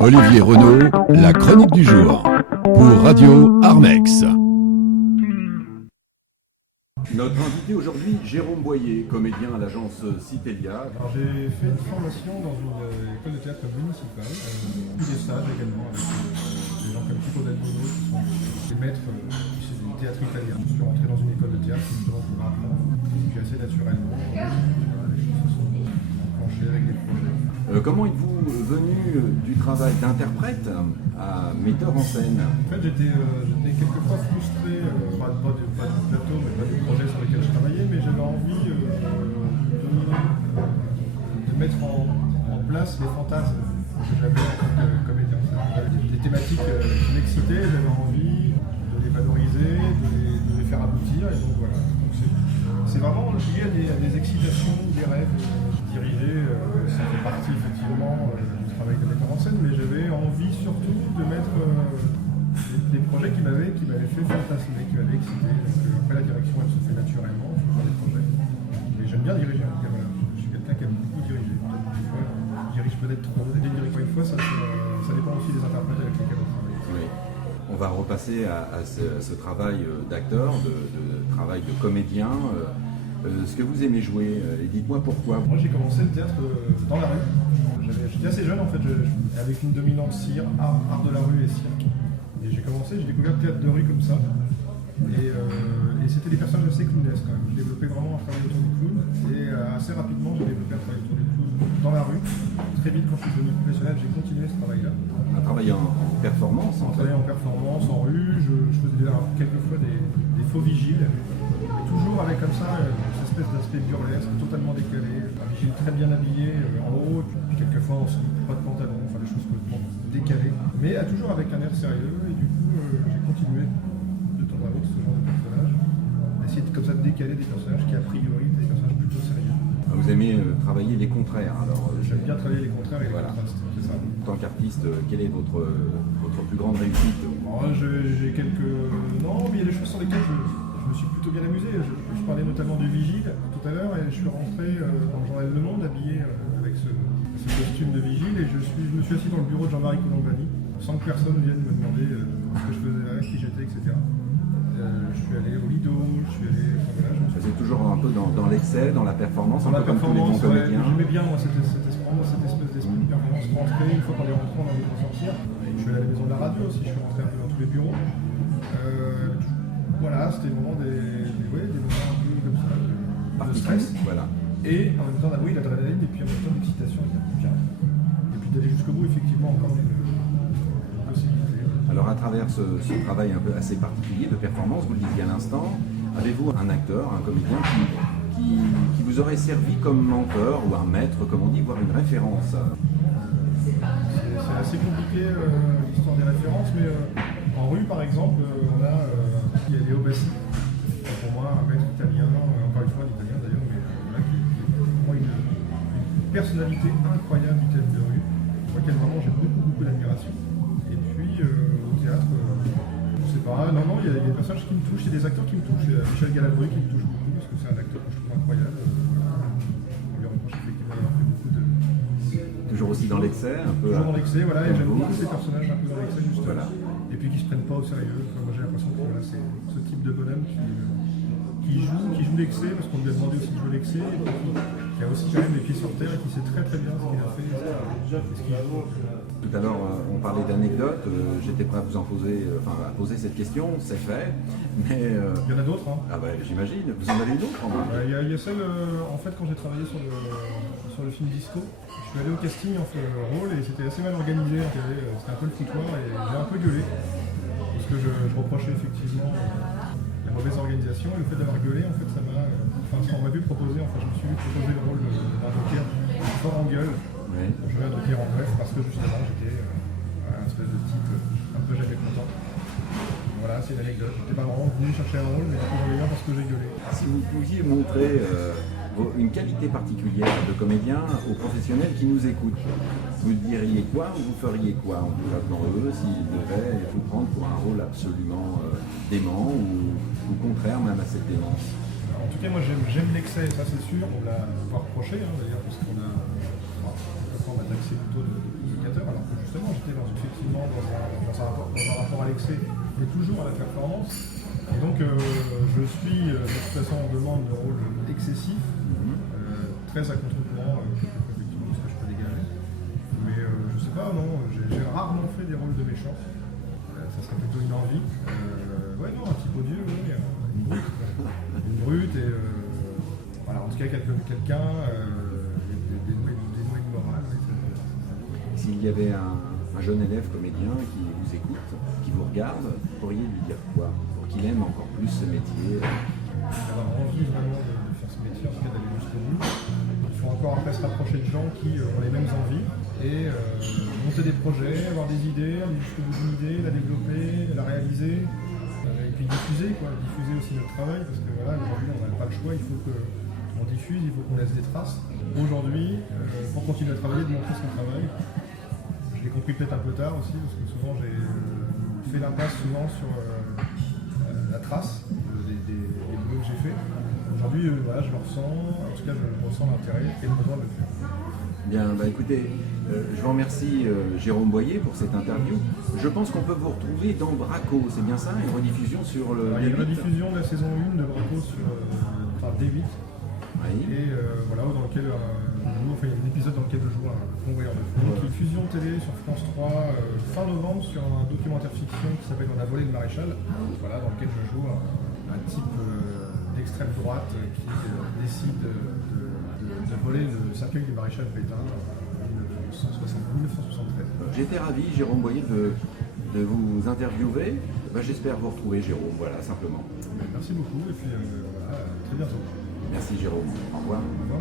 Olivier Renaud, la chronique du jour, pour Radio Armex. Notre invité aujourd'hui, Jérôme Boyer, comédien à l'agence Citélia. Alors j'ai fait une formation dans une école de théâtre municipale, puis des stages également avec des gens comme Pico D'Albono qui sont des maîtres du théâtre italien. Je suis rentré dans une école de théâtre justement pour apprendre, puis assez naturellement, les choses se sont enclenchées avec des projets. Comment êtes-vous venu du travail d'interprète à metteur en scène? En fait j'étais quelquefois frustré, pas du plateau, mais pas du projet sur lequel je travaillais, mais j'avais envie de mettre en place les fantasmes que j'avais en tant que comédien. Des thématiques qui m'excitaient, j'avais envie de les valoriser, de les faire aboutir, et donc voilà. Donc c'est vraiment lié à des excitations, des rêves dirigés, ça fait partie effectivement du travail de metteur en scène, mais j'avais envie surtout de mettre des projets qui m'avaient fait fantasmer, qui m'avaient excité. Donc après la direction elle se fait naturellement sur les projets. Mais j'aime bien diriger, en tout cas voilà. Je suis quelqu'un qui aime beaucoup diriger. Des fois, je dirige peut-être trop, et diriger pas une fois, ça dépend aussi des interprètes avec lesquels on travaille. Oui. On va repasser à ce travail d'acteur, de travail de comédien. Ce que vous aimez jouer, et dites-moi pourquoi. Moi j'ai commencé le théâtre dans la rue. J'étais assez jeune en fait, avec une dominante art de la rue et cirque. Et j'ai découvert le théâtre de rue comme ça. Et c'était des personnages assez clownesques quand même. J'ai développé vraiment un travail autour du clown. Et assez rapidement, j'ai développé un travail autour du clown dans la rue. Très vite, quand je suis devenu professionnel, j'ai continué ce travail-là. Un travail en performance en fait. En performance, en rue. Je faisais quelquefois des faux vigiles. Et toujours avec comme ça cette espèce d'aspect burlesque, totalement décalé. Un vigile très bien habillé en haut, et puis quelquefois en slip, pas de pantalon, enfin des choses complètement décalées. Mais toujours avec un air sérieux. Et du coup, j'ai continué de temps à autre ce genre de personnage. Essayer comme ça de décaler des personnages qui a priori étaient des personnages plutôt sérieux. Vous aimez travailler les contraires alors. J'aime bien travailler les contraires et les contrastes, c'est ça. En tant qu'artiste, quelle est votre plus grande réussite? J'ai quelques... Non, mais il y a des choses sur lesquelles je me suis plutôt bien amusé. Je parlais notamment du vigile tout à l'heure et je suis rentré dans le journal Le Monde habillé avec ce costume de vigile et je me suis assis dans le bureau de Jean-Marie Colombani sans que personne vienne me demander ce que je faisais là, qui j'étais, etc. Je suis allé au Lido, je suis allé... Voilà, c'est toujours un peu dans l'excès, dans la performance, un peu comme tous les bons comédiens. J'aimais bien moi cette espèce d'esprit de performance, rentrer, une fois qu'on est rentré, on a envie de ressortir. Je suis allé à la maison de la radio aussi, je suis rentré un peu dans tous les bureaux. Voilà, c'était vraiment des moments un peu comme ça, de stress. Voilà. Et en même temps, l'adrénaline, et puis en même temps l'excitation, et puis d'aller jusqu'au bout, effectivement, encore une possibilité. Alors à travers ce travail un peu assez particulier de performance, vous le disiez à l'instant, avez-vous un acteur, un comédien qui vous aurait servi comme mentor ou un maître, comme on dit, voire une référence? C'est assez compliqué l'histoire des références, mais en rue par exemple, il y a Léo Bassi, pour moi un maître italien, encore une fois un italien d'ailleurs, mais voilà, qui est pour moi une personnalité incroyable du théâtre de rue, pour laquelle vraiment j'ai beaucoup d'admiration. Et puis au théâtre, je sais pas, non, il y a des personnages qui me touchent, il y a des acteurs qui me touchent. Il y a Michel Galabru qui me touche beaucoup parce que c'est un acteur que je trouve incroyable. On lui reproche effectivement d'avoir fait beaucoup de... Toujours aussi dans l'excès, un peu. Toujours dans l'excès, voilà, et j'aime beaucoup ces personnages un peu dans l'excès justement. Voilà. Et puis qui se prennent pas au sérieux. Enfin, moi j'ai l'impression que voilà, c'est ce type de bonhomme qui joue l'excès parce qu'on lui a demandé aussi de jouer l'excès, et qui a aussi quand même les pieds sur terre et qui sait très bien ce qu'il a fait et ce qu'il joue. Tout à l'heure, on parlait d'anecdotes. J'étais prêt à vous en poser, à poser cette question. C'est fait, mais il y en a d'autres. Hein. Ah j'imagine. Vous en avez une autre? Il y a celle, en fait, quand j'ai travaillé sur le film Disco, je suis allé au casting en fait, rôle et c'était assez mal organisé. C'était un peu le foutoir et j'ai un peu gueulé parce que je reprochais effectivement la mauvaise organisation et le fait d'avoir gueulé, en fait, ça m'a. Ce qu'on m'a vu proposer, je me suis vu proposer le rôle d'un docker fort en gueule. Oui. Je jouais un docker en bref parce que justement j'étais un espèce de type un peu jamais content. Voilà, c'est une anecdote. J'étais pas vraiment venu chercher un rôle, mais j'ai trouvé bien parce que j'ai gueulé. Si vous pouviez montrer une qualité particulière de comédien aux professionnels qui nous écoutent, vous diriez quoi ou vous feriez quoi en tout cas dans eux s'ils devaient vous prendre pour un rôle absolument dément ou au contraire même à cette démence? En tout cas, moi j'aime l'excès, ça c'est sûr, on l'a pas reproché d'ailleurs, parce qu'on a. On m'a taxé plutôt de provocateur, alors que justement j'étais effectivement dans un rapport à l'excès, mais toujours à la performance. Et donc je suis de toute façon en demande de rôle excessif, très à contre-courant, effectivement, ce que je peux dégager. Mais je sais pas, non, j'ai rarement fait des rôles de méchant. Ça serait plutôt une envie. Ouais, non, un type odieux, oui, une brute. Une brute et voilà, en tout cas quelqu'un dénoué de morale. S'il y avait un jeune élève comédien qui vous écoute, qui vous regarde, vous pourriez lui dire quoi pour qu'il aime encore plus ce métier? Avoir envie vraiment de faire ce métier, en tout cas d'aller jusqu'au bout. Il faut encore après se rapprocher de gens qui ont les mêmes envies et monter des projets, avoir des idées, aller jusqu'au bout d'une idée, la développer, la réaliser, et puis diffuser aussi notre travail, parce que voilà, aujourd'hui on n'a pas le choix, il faut qu'on diffuse, il faut qu'on laisse des traces. Aujourd'hui, pour continuer à travailler, de montrer son travail. Je l'ai compris peut-être un peu tard aussi, parce que souvent j'ai fait l'impasse souvent sur la trace des boulots que j'ai fait. Aujourd'hui, voilà, je le ressens, en tout cas je ressens l'intérêt et le besoin de le faire. Bien, bah écoutez, je vous remercie Jérôme Boyer pour cette interview. Je pense qu'on peut vous retrouver dans Braco, c'est bien ça? Une rediffusion sur le Alors, il y a une D8. rediffusion de la saison 1 de Braco sur D8. Oui. Et voilà, dans lequel il y a un épisode dans lequel je joue un convoyeur de fond, qui est une fusion télé sur France 3 fin novembre sur un documentaire fiction qui s'appelle On a volé le maréchal, voilà, dans lequel je joue un type d'extrême droite qui décide de voler le cercueil du maréchal Pétain en 1973. J'étais ravi, Jérôme Boyer, de vous interviewer. Bah, j'espère vous retrouver, Jérôme, voilà, simplement. Merci beaucoup et puis voilà, à très bientôt. Merci Jérôme, au revoir. Au revoir.